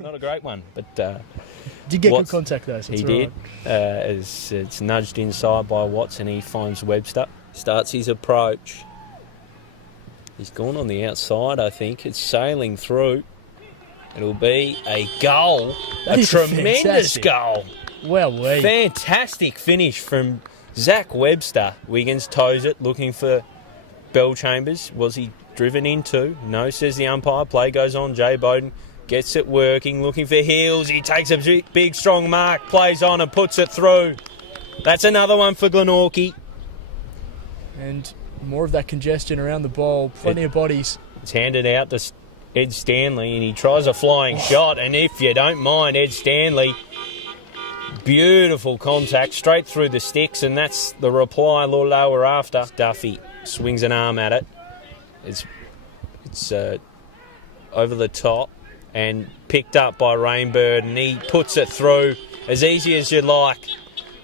Not a great one, but... Did get good contact though, so he did. It's nudged inside by Watson. He finds Webster. Starts his approach. He's gone on the outside, I think. It's sailing through. It'll be a goal. A tremendous goal. Well, fantastic finish from Zach Webster. Wiggins toes it, looking for Bell Chambers. Was he driven into? No, says the umpire. Play goes on. Jay Bowden gets it working, looking for Hills. He takes a big, strong mark, plays on and puts it through. That's another one for Glenorchy. And more of that congestion around the ball. Plenty of bodies. It's handed out to Ed Stanley, and he tries a flying shot. And if you don't mind, Ed Stanley, beautiful contact straight through the sticks, and that's the reply Lauderdale were after. Duffy swings an arm at it. It's over the top and picked up by Rainbird, and he puts it through as easy as you'd like.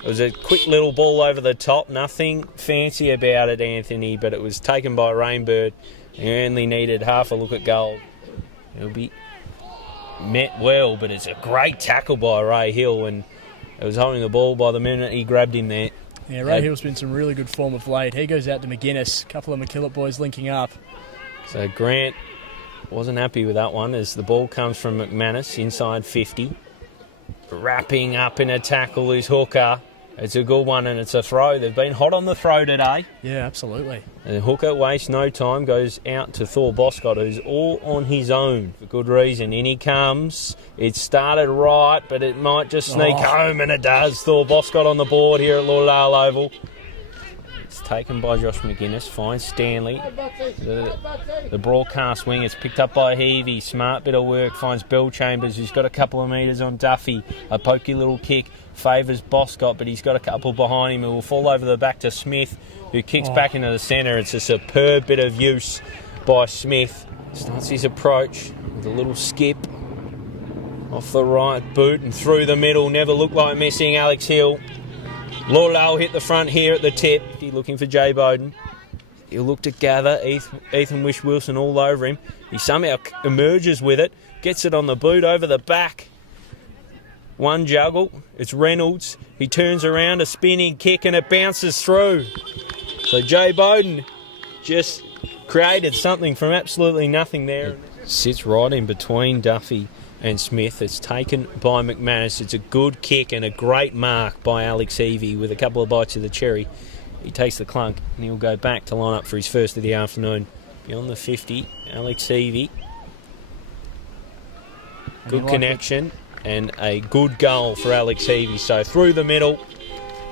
It was a quick little ball over the top, nothing fancy about it, Anthony, but it was taken by Rainbird. He only needed half a look at goal. It'll be met well, but it's a great tackle by Ray Hill, and it was holding the ball by the minute he grabbed him there. Yeah, Ray Hill's been some really good form of late. He goes out to McGuinness, a couple of McKillop boys linking up. So Grant wasn't happy with that one as the ball comes from McManus inside 50. Wrapping up in a tackle is Hooker. It's a good one and it's a throw. They've been hot on the throw today. Yeah, absolutely. And Hooker wastes no time, goes out to Thor Boscott, who's all on his own for good reason. In he comes. It started right, but it might just sneak home, and it does. Thor Boscott on the board here at Lauderdale Oval. It's taken by Josh McGuinness, finds Stanley. The broadcast wing is picked up by Heavey. Smart bit of work, finds Bell Chambers, who's got a couple of metres on Duffy. A pokey little kick favours Boscott, but he's got a couple behind him who will fall over the back to Smith, who kicks back into the centre. It's a superb bit of use by Smith. Starts his approach with a little skip off the right boot and through the middle. Never looked like missing Alex Hill. Lauderdale hit the front here at the tip. He's looking for Jay Bowden. He'll look to gather. Ethan Wish-Wilson all over him. He somehow emerges with it. Gets it on the boot over the back. One juggle. It's Reynolds. He turns around, a spinning kick, and it bounces through. So Jay Bowden just created something from absolutely nothing there. It sits right in between Duffy and Smith. It's taken by McManus. It's a good kick and a great mark by Alex Heavey with a couple of bites of the cherry. He takes the clunk and he'll go back to line up for his first of the afternoon. Beyond the 50, Alex Heavey. Good connection and a good goal for Alex Heavey. So through the middle,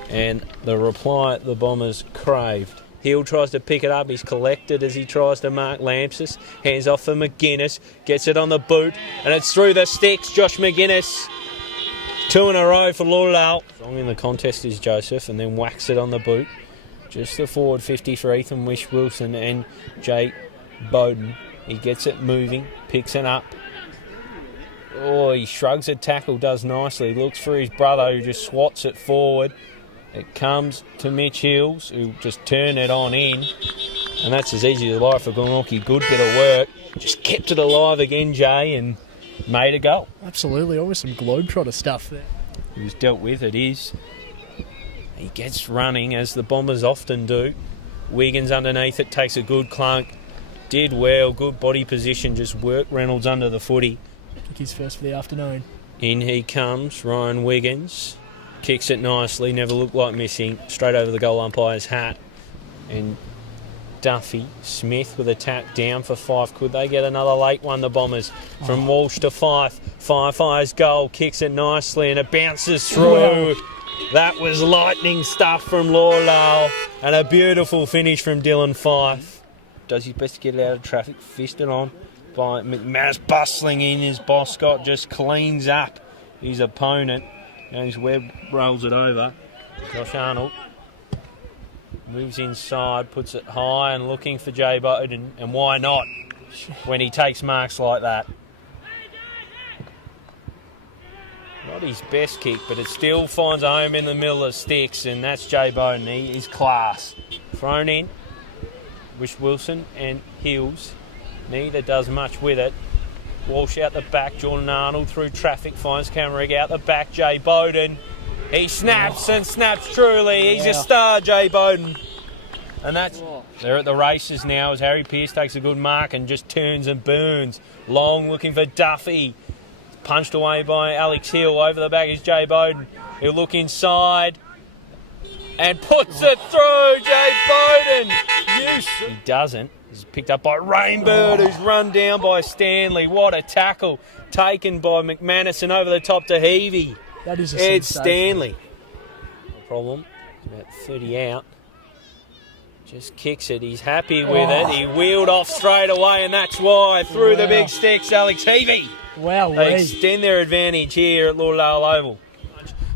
and the reply the Bombers craved. Hill tries to pick it up. He's collected as he tries to mark Lampsis. Hands off for McGuinness. Gets it on the boot. And it's through the sticks. Josh McGuinness. 2 in a row for Lauderdale. Strong in the contest is Joseph, and then whacks it on the boot. Just the forward 50 for Ethan Wish-Wilson and Jay Bowden. He gets it moving. Picks it up. Oh, he shrugs a tackle. Does nicely. Looks for his brother who just swats it forward. It comes to Mitch Hills, who just turned it on in. And that's as easy as life for Glenorchy. Good bit of work. Just kept it alive again, Jay, and made a goal. Absolutely. Always some Globetrotter stuff there. He was dealt with, it is. He gets running, as the Bombers often do. Wiggins underneath it, takes a good clunk. Did well, good body position, just worked Reynolds under the footy. Kick his first for the afternoon. In he comes, Ryan Wiggins. Kicks it nicely, never looked like missing. Straight over the goal umpire's hat. And Duffy, Smith with a tap down for Fife. Could they get another late one, the Bombers? From Walsh to Fife. Fife fires goal, kicks it nicely, and it bounces through. Wow. That was lightning stuff from Lauderdale. And a beautiful finish from Dylan Fife. Does his best to get it out of traffic. Fisted on by McManus, bustling in as Boscott just cleans up his opponent. James Webb rolls it over. Josh Arnold moves inside, puts it high and looking for Jay Bowden. And why not when he takes marks like that? Not his best kick, but it still finds a home in the middle of sticks, and that's Jay Bowden. He is class. Thrown in. Wish Wilson and Hills. Neither does much with it. Walsh out the back, Jordan Arnold through traffic, finds Cameron out the back, Jay Bowden. He snaps and snaps truly. He's a star, Jay Bowden. And they're at the races now as Harry Pearce takes a good mark and just turns and burns. Long looking for Duffy. Punched away by Alex Hill. Over the back is Jay Bowden. He'll look inside and puts it through, Jay Bowden. He doesn't. He's picked up by Rainbird, who's run down by Stanley. What a tackle taken by McManus and over the top to Heavey. That is a Ed Stanley. No problem. It's about 30 out. Just kicks it. He's happy with it. He wheeled off straight away, and that's why. Through the big sticks, Alex Heavey. Wow. They extend their advantage here at Lauderdale Oval.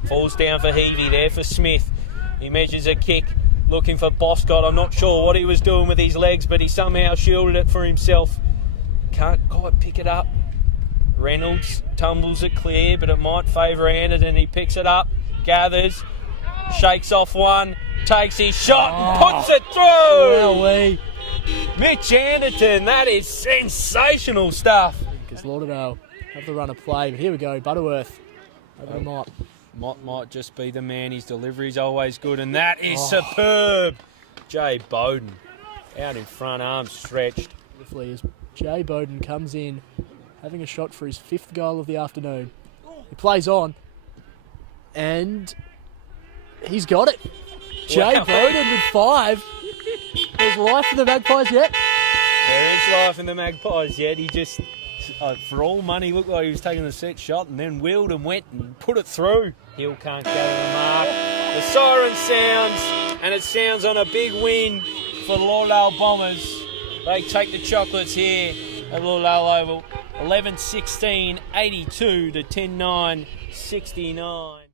Falls down for Heavey there for Smith. He measures a kick, looking for Boscott. I'm not sure what he was doing with his legs, but he somehow shielded it for himself. Can't quite pick it up. Reynolds tumbles it clear, but it might favour Anderton. He picks it up, gathers, shakes off one, takes his shot and puts it through. Mitch Anderton, that is sensational stuff. Because Lauderdale have the run of play, but here we go, Butterworth over the Mott. Mott might just be the man. His delivery's always good, and that is superb. Jay Bowden out in front, arms stretched. Beautifully as Jay Bowden comes in, having a shot for his 5th goal of the afternoon. He plays on, and he's got it. Jay Bowden with 5. There's life in the Magpies yet. There is life in the Magpies yet. He just, for all money, looked like he was taking the set shot and then wheeled and went and put it through. Hill can't gather the mark. The siren sounds, and it sounds on a big win for the Lauderdale Bombers. They take the chocolates here at Lauderdale Oval. 11-16, 82 to 10-9, 69.